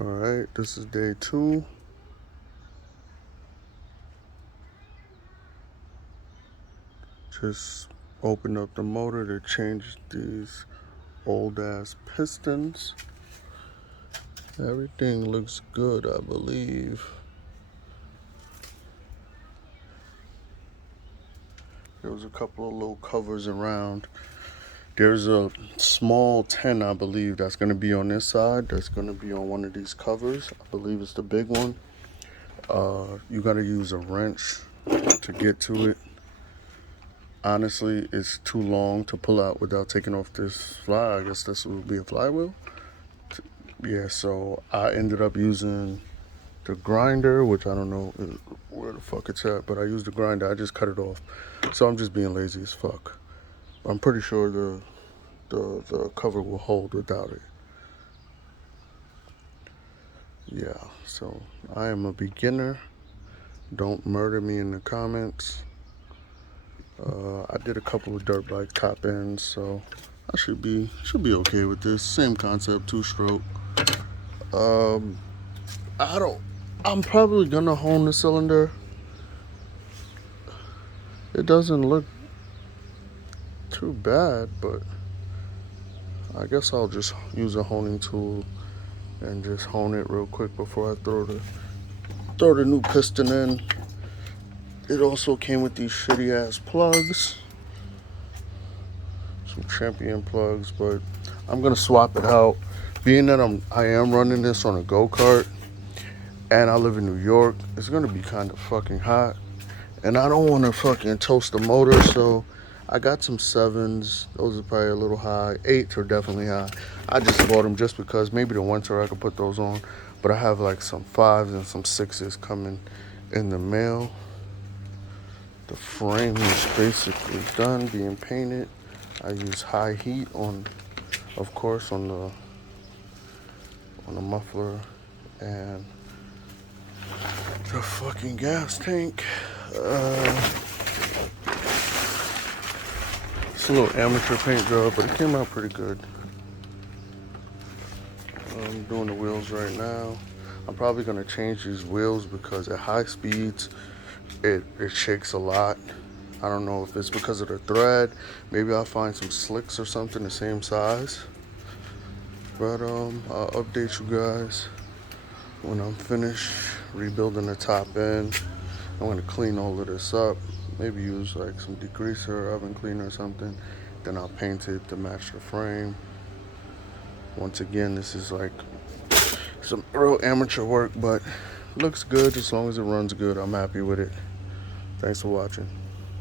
Alright, this is day 2. Just opened up the motor to change these old ass pistons. Everything looks good, I believe. There was a couple of little covers around. There's a small 10, I believe, that's going to be on this side. That's going to be on one of these covers. I believe it's the big one. You got to use a wrench to get to it. Honestly, it's too long to pull out without taking off this fly. I guess this would be a flywheel. Yeah, so I ended up using the grinder, which I don't know where the fuck it's at, but I used the grinder. I just cut it off. So I'm just being lazy as fuck. I'm pretty sure the cover will hold without it. Yeah, so I am a beginner. Don't murder me in the comments. I did a couple of dirt bike top ends, so I should be okay with this. Same concept, 2-stroke. Um, I don't. I'm probably gonna hone the cylinder. It doesn't look too bad, but I guess I'll just use a honing tool and just hone it real quick before I throw the new piston in. It also came with these shitty ass plugs, some champion plugs, but I'm gonna swap it out. Being that I am running this on a go-kart and I live in New York, it's gonna be kind of fucking hot. And I don't want to fucking toast the motor, so I got some 7s. Those are probably a little high. 8s are definitely high. I just bought them just because maybe the winter I could put those on. But I have like some 5s and some 6s coming in the mail. The frame is basically done being painted. I use high heat on, of course, on the muffler and the fucking gas tank. It's a little amateur paint job, but it came out pretty good. I'm doing the wheels right now. I'm probably gonna change these wheels because at high speeds, it shakes a lot. I don't know if it's because of the thread. Maybe I'll find some slicks or something the same size. But I'll update you guys when I'm finished rebuilding the top end. I'm gonna clean all of this up. Maybe use like some degreaser, oven cleaner or something. Then I'll paint it to match the frame. Once again, this is like some real amateur work, but looks good as long as it runs good. I'm happy with it. Thanks for watching.